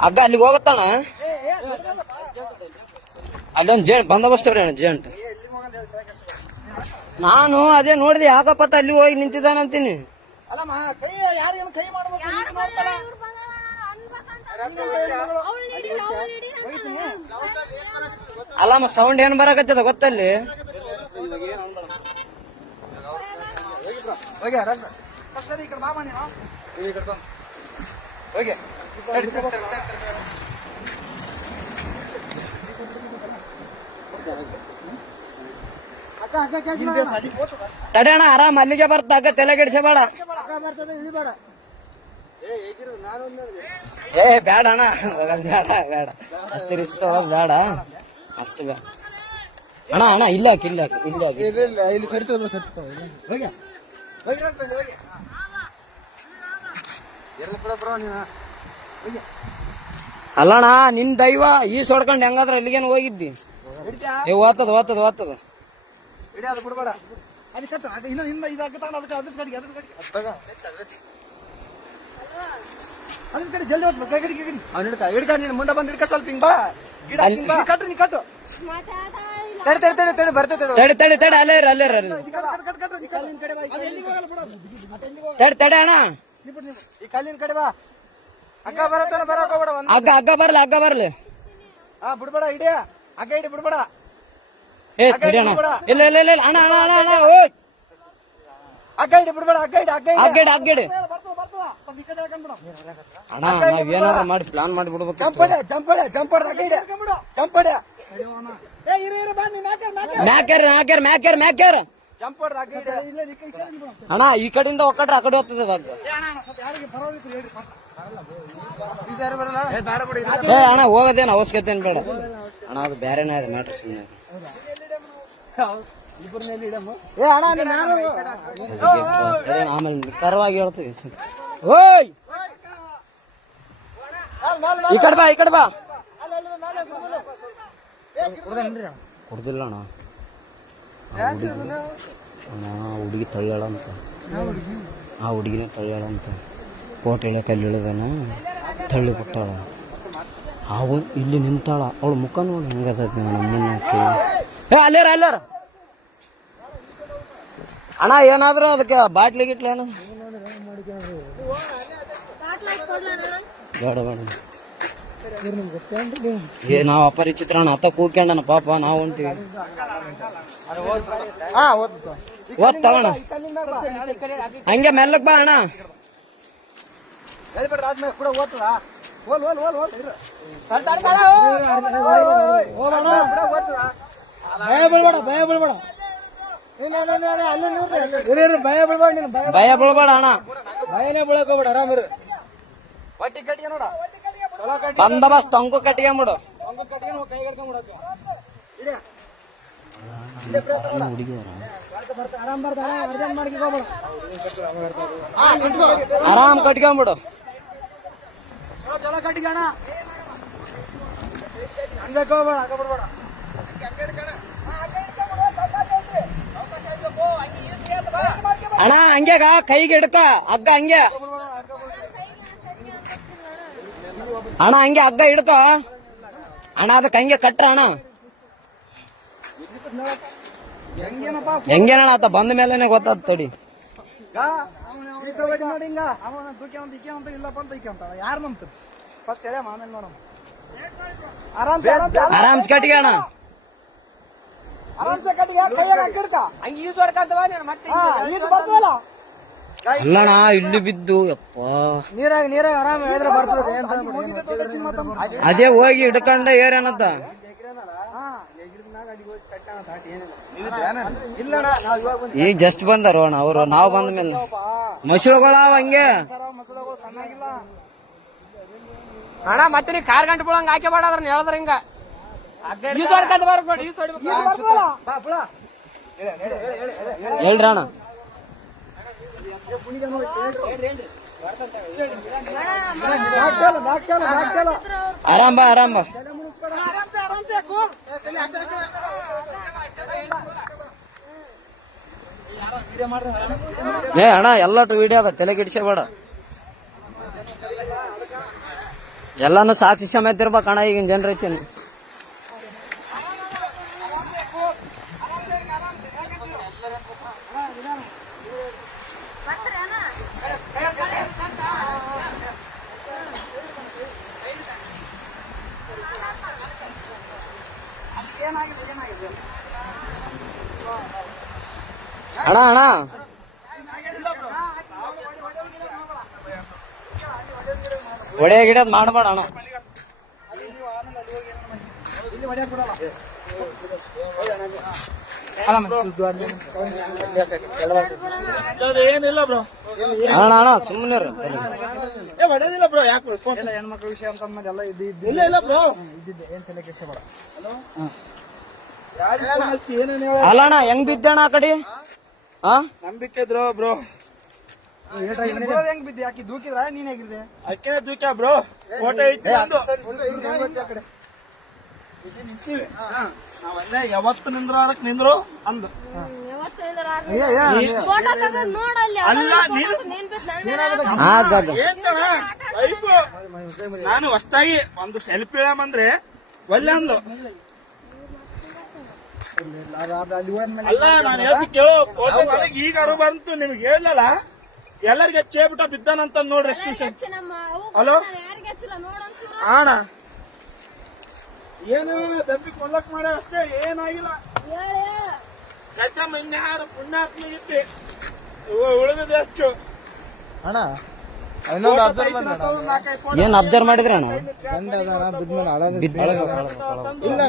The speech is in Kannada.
ಹಗ್ಗ ಅಲ್ಲಿಗೆ ಹೋಗತ್ತಾನ ಅಲ್ಲೊಂದು ಜೇಂಟ್ ಬಂದೋಬಸ್ತ್ ಅವ್ರಿ ಜೇಂಟ್ ನಾನು ಅದೇ ನೋಡಿದೆ ಯಾಕಪ್ಪತ್ತ ಅಲ್ಲಿ ಹೋಗಿ ನಿಂತಿದ್ದಾನಂತೀನಿ. ಅಲ್ಲಮ್ಮ ಸೌಂಡ್ ಏನ್ ಬರಕತ್ತದ ಗೊತ್ತಲ್ಲಿ? ಹೋಗ್ಯಾರ ರಂಗ ಸರಿ ಈ ಕಡೆ ಬಾ ನೀನು ಈ ಕಡೆ ಬಂದು ಅಣ್ಣ ಆರಾಮ ಅಲ್ಲಿಗೆ ಬರ್ತ ಹಗ್ಗ ತಲೆ ಕೆಡಿಸಬೇಡ ಅಕ್ಕ ಬರ್ತದೆ ಇಳಿಬೇಡ ಏ ಬೇಡ ಅಣ್ಣ ಬೇಡ ಬೇಡ ಅಷ್ಟು ರಿಸ್ಕ್ ಬೇಡ ಅಷ್ಟು ಬೇಡ ಅಣ್ಣ ಅಣ್ಣ ಇಲ್ಲ ಇಲ್ಲ ಇಲ್ಲ. ಇಲ್ಲ ಸರಿತದ ಹೋಗಿ ಹೋಗಿ ರಂಗ ಹೋಗಿ ಎಲ್ಲ ಬಿಡ ಬ್ರೋ ನೀನು ಹೋಗಿ ಅಲ್ಲಣ್ಣ ನಿನ್ ದೈವ ಈ ಸೊಡ್ಕೊಂಡ್ ಹೆಂಗಾದ್ರ ಅಲ್ಲಿಗೇನು ಹೋಗಿದ್ದಿ ಓತದ ಏ ಓದ್ತದ ಓದ್ತದ ಓದ್ತದ ಹಿಡಿ ಅದು ಬಿಡಬೇಡ ಅದು ಕಟ್ಟು ಅದು ಇನ್ನು ಹಿಂದ ಇದಾಗ ತಗೊಂಡು ಅದಕ್ಕೆ ಅದ್ರ ಕಡೆಗೆ ಅದ್ರ ಕಡೆಗೆ ಅದು ತಗೋ. ಅದ್ರ ಕಡೆ ಜಲ್ದಿ ಹೋಗ್ತದೆ ಕೈ ಕಡೆಗೆ ಕಡೆ ಅವ್ನು ಹಿಡ್ಕ ಹಿಡ್ಕ ನೀನು ಮುಂದೆ ಬಂದು ಹಿಡ್ಕ ಸ್ವಲ್ಪ ಹಿಂಗ ಬಾ ಗಿಡ ಕಟ್ಟು ನೀ ಕಟ್ಟು ತಡಿ ತಡಿ ತಡಿ ತಡಿ ಬರ್ತೈತೆ ಅದು. ತಡಿ ತಡಿ ತಡಿ ಅಲ್ಲೇ ಅಲ್ಲೇ ತಡ. ತಡಿ ಅಣ್ಣ. ಈ ಕಲ್ಲಿನ ಕಡೆ ಬಾ. ಅಕ್ಕ ಬರತ್ತಾನ ಬರಕ್ ಹೋಗ್ಬೇಡ ಒಂದು ಹಗ್ಗ ಹಗ್ಗ ಬರ್ಲಿ ಹಗ್ಗ ಬರ್ಲಿ. ಆ ಬಿಡ್ಬೇಡ ಇಡಿಯ ಅಕ್ಕ ಇಡಿ ಬಿಡ್ಬೇಡ. ಏ ತಡಿ ಅಣ್ಣ ಇಲ್ಲ ಇಲ್ಲ ಇಲ್ಲ ಇಲ್ಲ, ಅಣ್ಣ ಅಣ್ಣ ಅಣ್ಣ ಅಣ್ಣ ಓಯ್. ಅಕ್ಕ ಇಡಿ ಬಿಡ್ಬೇಡ ಅಕ್ಕ ಇಡಿ ಅಕ್ಕ ಇಡಿ ಹಗ್ಗಡಿ ಇಡಿ ಅಣ್ಣ ನಾವ್ ಏನಾದ್ರು ಮಾಡಿ ಪ್ಲಾನ್ ಮಾಡಿ ಬಿಡ್ಬೇಕು ಜಂಪಡೆ ಜಂಪಡೆ ಜಂಪಡೆ ಹಿಡಿ. ಜಂಪಡೆ ಏ ಇರು ಇರು ಬಾ ನೀ ಮ್ಯಾಕೆ ಮ್ಯಾಕೆ ಮ್ಯಾಕ್ಯಾರ ಮ್ಯಾಕ್ಯಾರ ಮ್ಯಾಕ್ಯಾರ ಅಣ್ಣ ಈ ಕಡೆಯಿಂದ ಒಕ್ಕಟ್ರೆ ಆ ಕಡೆ ಹೋಗ್ತದೆ ಏ ಅಣ್ಣ ಹೋಗೋದೇನು ಅವಶ್ಯಕತೆ ಏನ್ ಬೇಡ. ಅಣ್ಣ ಅದು ಬೇರೆನೇ ಇದೆ ಮ್ಯಾಟ್ರ್ ಸುಮ್ಮನೆ ಏ ಅಣ್ಣ, ಆಮೇಲೆ ಪರವಾಗಿ ಹೇಳ್ತೀವಿ. ಓಯ್! ಈ ಕಡೆ ಬಾ ಈ ಕಡೆ ಬಾ. ಕುಡ್ದಿಲ್ಲ ಅಣ್ಣ. ಆ ಹುಡುಗಿ ತಳ್ಳಾಳಂತ ಆ ಹುಡುಗಿನ ತಳ್ಳಾಳಂತ ಕೋಟ್ ಇಳಿಯಕ್ಕೆ ಅಲ್ಲಿ ಇಳಿದಾನ ತಳ್ಳಿ ಬಿಟ್ಟಾಳ. ಅವ ಇಲ್ಲಿ ನಿಂತಾಳ. ಅವಳ ಮುಖ ನೋಡಿ ಹೆಂಗದ ನಮ್ಮನ್ನ ಏ, ಅಲ್ಲೇರ ಅಣ್ಣ, ಏನಾದ್ರು ಅದಕ್ಕೆ ಬಾಟ್ಲಿ ಗಿಟ್ಲೇನು ಬೇಡ ಬೇಡ. ಏ ನಾವ್ ಅಪರಿಚಿತ್ರ ಅಣ್ಣ ಅತ್ತ ಕೂಕ್ಯಂಡನ ಪಾಪ ನಾವು ಹೊಂಟಿವಿ ಓದ್. ತಗೋಣ. ಹಂಗೆ ಮೆಲ್ಲಕ್ ಬಾ ಅಣ್ಣ. ಭಯ ಬೀಳ್ಬೇಡ ಭಯ ಬೀಳ್ಬೇಡ. ಭಯ ಬೀಳ್ಬೇಡ ಭಯ ಬೀಳ್ಬೇಡ. ಅಣ್ಣ. ಭಯನೇ ಬೀಳಕೋಬೇಡ ಹೋಗ್ಬೇಡ ಆರಾಮಿರು ಒಟ್ಟಿ ಕಟ್ಟಿಗೆ ನೋಡ. ಬಂದೋಬಸ್ತ್ ಟೊಂಕು ಕಟ್ಕೊಂಬಿಡು ಆರಾಮ್ ಕಟ್ಕೊಂಬಿಡು ಚಲೋ ಬಿಡ್ಬೇಡ. ಅಣ್ಣ ಹಂಗ್ಯಾಗ ಕೈಗೆ ಹಿಡ್ಕ ಹಗ್ಗ ಹಂಗೆ. ಅಣ್ಣ ಹಂಗೆ ಹಗ್ಗ ಹಿಡ್ತ ಅಣ್ಣ ಅದಕ್ಕೆ ಹಂಗೆ ಕಟ್ರ ಅಣ್ಣ. ಹೆಂಗೇನಪ್ಪ? ಹೆಂಗೇನಣ್ಣ ಆತ? ಬಂದ ಮೇಲೆನೆ ಗೊತ್ತಾದ್ ತಡಿ. ನೋಡಿ ಕಟ್ಟಿಗೆ ಅವನ ದೂಕೆ ಅಂತ ಈಕೆ ಅಂತ ಇಲ್ಲಪ್ಪ ಅಂತ ಈಕೆ ಅಂತ. ಯಾರು ಫಸ್ಟ್ ಹೇಳ ಆಮೇಲೆ ನೋಡಮ್ಮ ಆರಾಮ್ ಆರಾಮ್ ಕಟ್ಗೆ ಅಣ್ಣ. ಆರಾಮ್ಸ ಕಟ್ಟಿಗೆ ಕೈಯಾಗ ಹಾಕಿಡ್ಕ ಹಂಗ ಈಸ್ ಹೊಡ್ಕಂತವ ನೀನು ಮತ್ತೆ ಈಗ ಬರ್ತದಲ್ಲ ಅಲ್ಲಣ್ಣ ಇಲ್ಲಿ ಬಿದ್ದು ಯಪ್ಪ. ನೀರಾಗ ನೀರಾಗ ಆರಾಮ ಹೇಳಿದ್ರೆ ಬರ್ತದೆ ಅದೇ ಹೋಗಿ ಹಿಡ್ಕೊಂಡ ಬಂದ್ ಈಗ ಜಸ್ಟ್ ಬಂದಾರ ಅಣ್ಣ ಅವರು ನಾವು ಬಂದ ಮೇಲೆ. ಮಸುಳುಗಳಾವ ಹಂಗೆ. ಮಸೂಳಗಳು ಸಣ್ಣಾಗಿಲ್ಲ ಅಣ್ಣ ಮತ್ತೆ ನೀ ಕಾರ್ ಗಂಟೆ ಬಿಡಂಗ ಹಾಕಿ ಬೇಡ ಅದ್ರ ಹೇಳಿದ್ರ ಹಿಂಗ. ಈಸ್ ಆರಾಮ್ ಬಾ ಆರಾಮ್. ಏ, ಅಣ್ಣ, ಎಲ್ಲಟು ವಿಡಿಯೋ ಅದ, ತಲೆ ಕೆಡಿಸಬೇಡ ಎಲ್ಲಾನು ಸಾಕ್ಷಿ ಸಮೇತ ಇರ್ಬೇಕಣ್ಣ ಈಗಿನ ಜನರೇಷನ್ ಏನಾಗಿಲ್ಲ ಏನಾಗಿದೆ ಅಣ್ಣ ಅಣ್ಣ. ಒಡೆ ಗಿಡದ್ ಮಾಡಬೇಡ ಅಣ್ಣ. ಏನಿಲ್ಲ ಬ್ರೋ ಅಣ್ಣ ಅಣ್ಣ ಸುಮ್ಮನೆ ಏ ಹೊಡೆದಿಲ್ಲ ಬ್ರೋ ಯಾಕೆ ಎಲ್ಲ ಹೆಣ್ಮಕ್ಳ ವಿಷಯ ಅಂತ ಎಲ್ಲ ಇದು ಇದ್ದು ಇಲ್ಲ ಇಲ್ಲ ಬ್ರೋ. ಇದ್ದಿದ್ದೆ. ಏನ್ ತಲೆ ಕೆಲಸ ಬೇಡ ಫೋನ್ ಹಚ್ಚಿ ಏನೇನು ಹೇಳ? ಅಲ್ಲ ಅಣ್ಣ ಹೆಂಗ್ ಬಿದ್ದಣ್ಣ ಆ ಕಡೆ? ಹಾ ನಂಬಿಕೆ ಇದ್ರು ಬ್ರೋ? ಹೆಂಗ್ ಬಿದ್ದೆ? ಯಾಕೆ ದೂಕಿದ್ರ? ನೀನ್ ಹೇಗಿದ್ದೆ? ಅಕ್ಕಿನ ದೂಕ್ಯ ಬ್ರೋ? ಫೋಟೋ ಇಟ್ಟು ಬಂದು ಇಲ್ಲಿ ನಿಂತೀವಿ. ನಾವಲ್ಲೇ ಯಾವತ್ತು ನಿಂದ್ರು ಅಂದು. ಫೋಟೋ ತೆಗೆದು ನೋಡಲ್ಲಿ ಅಲ್ಲ ನೀನು ಹೊಸ್ತಾಗಿ ಒಂದು ಸೆಲ್ಫಿ ಹೇಳಂದ್ರೆ ಒಳ್ಳೆ ಅಂದು ಅದು ಅಲ್ಲಿ ನಾನು ಹೇಳ್ತಿ ಕೇಳು ಫೋಟೋ ನನಗೆ ಈಗ ಅರು ಬಂತು ನಿಮ್ಗೆ ಹೇಳಲ್ಲ ಎಲ್ಲರಿಗೆ ಚೇಬಿಟ ಬಿದ್ದಾನಂತ ನೋಡ್ರಿ ಎಷ್ಟು ಹಲೋ? ಅಣ್ಣ ಏನು ದಬ್ಬಿ ಕೊಲ್ಲಕ್ ಮಾಡ ಅಷ್ಟೇ ಏನಾಗಿಲ್ಲ. ಹೇಳು ಹೇಳು. ಕಚ್ಚಮ್ಮ ಇನ್ಯಾರು ಪುಣ್ಯಾತ್ಮಿಗಿತ್ತಿ ಉಳಿದಿದೆ ಅಷ್ಟು. ಅಣ್ಣ ನಾಲ್ಕೈದು ಏನ್ ಅಬ್ಸರ್ವ್ ಮಾಡಿದ್ರೆ ಅಣ್ಣ? ಬಿದ್ದ ಇಲ್ಲ